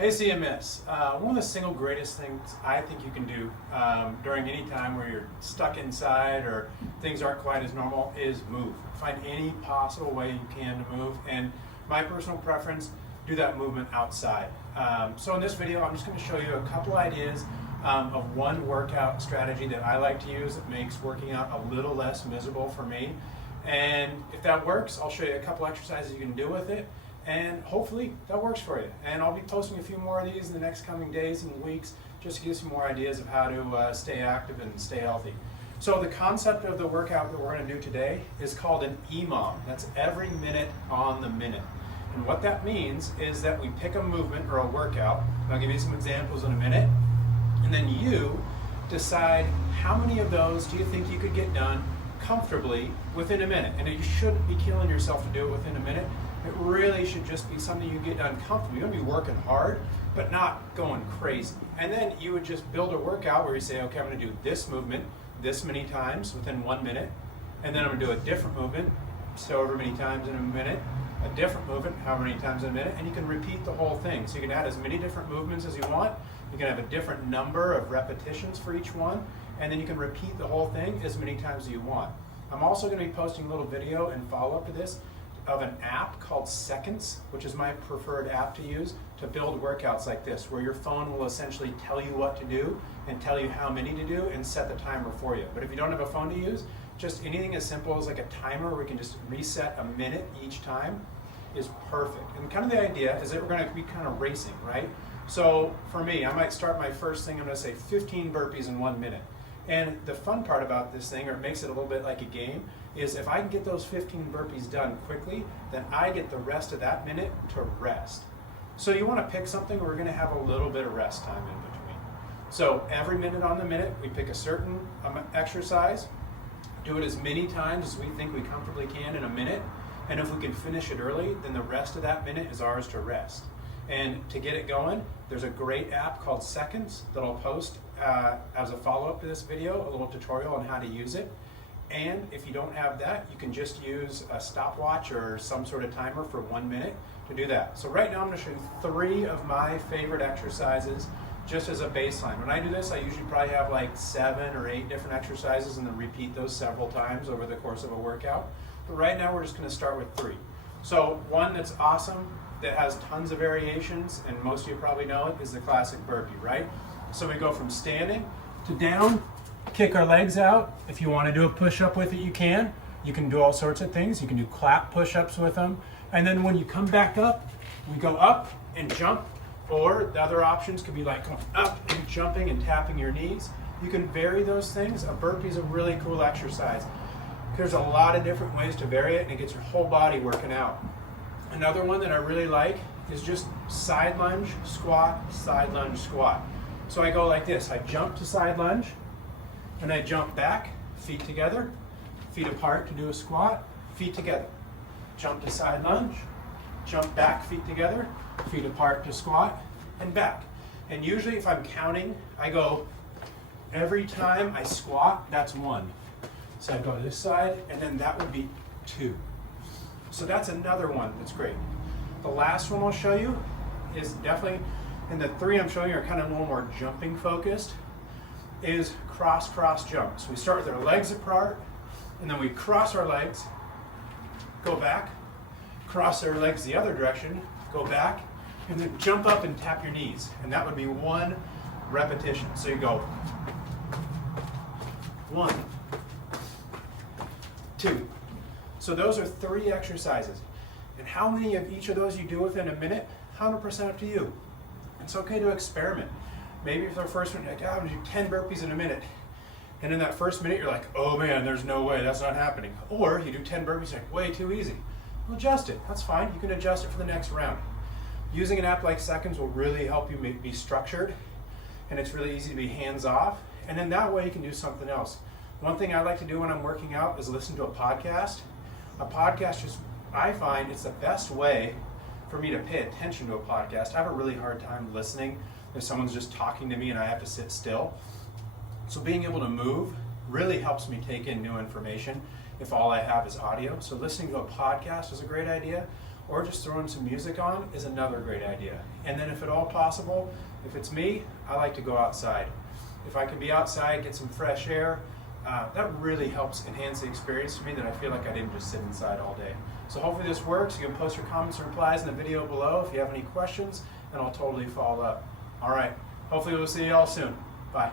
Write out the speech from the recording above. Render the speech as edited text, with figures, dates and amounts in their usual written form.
Hey CMS, one of the single greatest things I think you can do during any time where you're stuck inside or things aren't quite as normal is move. Find any possible way you can to move, and my personal preference, do that movement outside. So in this video I'm just going to show you a couple ideas of one workout strategy that I like to use that makes working out a little less miserable for me. And if that works, I'll show you a couple exercises you can do with it. And hopefully that works for you. And I'll be posting a few more of these in the next coming days and weeks just to give some more ideas of how to stay active and stay healthy. So the concept of the workout that we're going to do today is called an EMOM. That's every minute on the minute. And what that means is that we pick a movement or a workout, and I'll give you some examples in a minute, and then you decide how many of those do you think you could get done comfortably within a minute. And you shouldn't be killing yourself to do it within a minute. It really should just be something you get done comfortably. You're going to be working hard, but not going crazy. And then you would just build a workout where you say, okay, I'm going to do this movement this many times within 1 minute, and then I'm going to do a different movement so however many times in a minute, a different movement how many times in a minute, and you can repeat the whole thing. So you can add as many different movements as you want. You can have a different number of repetitions for each one, and then you can repeat the whole thing as many times as you want. I'm also going to be posting a little video and follow-up to this of an app called Seconds, which is my preferred app to use to build workouts like this, where your phone will essentially tell you what to do and tell you how many to do and set the timer for you. But if you don't have a phone to use, just anything as simple as like a timer where we can just reset a minute each time is perfect. And kind of the idea is that we're going to be kind of racing, right? So for me, I might start my first thing, I'm going to say 15 burpees in 1 minute. And the fun part about this thing, or it makes it a little bit like a game, is if I can get those 15 burpees done quickly, then I get the rest of that minute to rest. So you want to pick something where we're going to have a little bit of rest time in between. So every minute on the minute, we pick a certain exercise, do it as many times as we think we comfortably can in a minute, and if we can finish it early, then the rest of that minute is ours to rest. And to get it going, there's a great app called Seconds that I'll post as a follow-up to this video, a little tutorial on how to use it. And if you don't have that, you can just use a stopwatch or some sort of timer for 1 minute to do that. So right now I'm going to show you 3 of my favorite exercises just as a baseline. When I do this, I usually probably have like 7 or 8 different exercises and then repeat those several times over the course of a workout. But right now we're just going to start with 3. So one that's awesome, that has tons of variations, and most of you probably know it, is the classic burpee, right? So we go from standing to down, kick our legs out. If you want to do a push-up with it, you can. You can do all sorts of things. You can do clap push-ups with them. And then when you come back up, we go up and jump, or the other options could be like going up and jumping and tapping your knees. You can vary those things. A burpee is a really cool exercise. There's a lot of different ways to vary it, and it gets your whole body working out. Another one that I really like is just side lunge, squat, side lunge, squat. So I go like this. I jump to side lunge, and I jump back, feet together, feet apart to do a squat, feet together. Jump to side lunge, jump back, feet together, feet apart to squat, and back. And usually if I'm counting, I go every time I squat, that's 1. So I go to this side, and then that would be 2. So that's another one that's great. The last one I'll show you is definitely, and the 3 I'm showing you are kind of a little more jumping focused, is cross jump. So we start with our legs apart, and then we cross our legs, go back, cross our legs the other direction, go back, and then jump up and tap your knees. And that would be 1 repetition. So you go 1, 2. So those are 3 exercises. And how many of each of those you do within a minute, 100% up to you. It's okay to experiment. Maybe for the first one, you're like, I'm going to do 10 burpees in a minute. And in that first minute, you're like, oh man, there's no way, that's not happening. Or you do 10 burpees, like, way too easy. Well, adjust it, that's fine. You can adjust it for the next round. Using an app like Seconds will really help you be structured, and it's really easy to be hands-off. And then that way you can do something else. One thing I like to do when I'm working out is listen to a podcast. A podcast just, I find it's the best way for me to pay attention to a podcast. I have a really hard time listening if someone's just talking to me and I have to sit still. So being able to move really helps me take in new information if all I have is audio. So listening to a podcast is a great idea. or just throwing some music on is another great idea. And then if at all possible, if it's me, I like to go outside. If I can be outside, get some fresh air, that really helps enhance the experience to me, that I feel like I didn't just sit inside all day. So hopefully this works. You can post your comments or replies in the video below if you have any questions, and I'll totally follow up. All right, hopefully we'll see you all soon. Bye.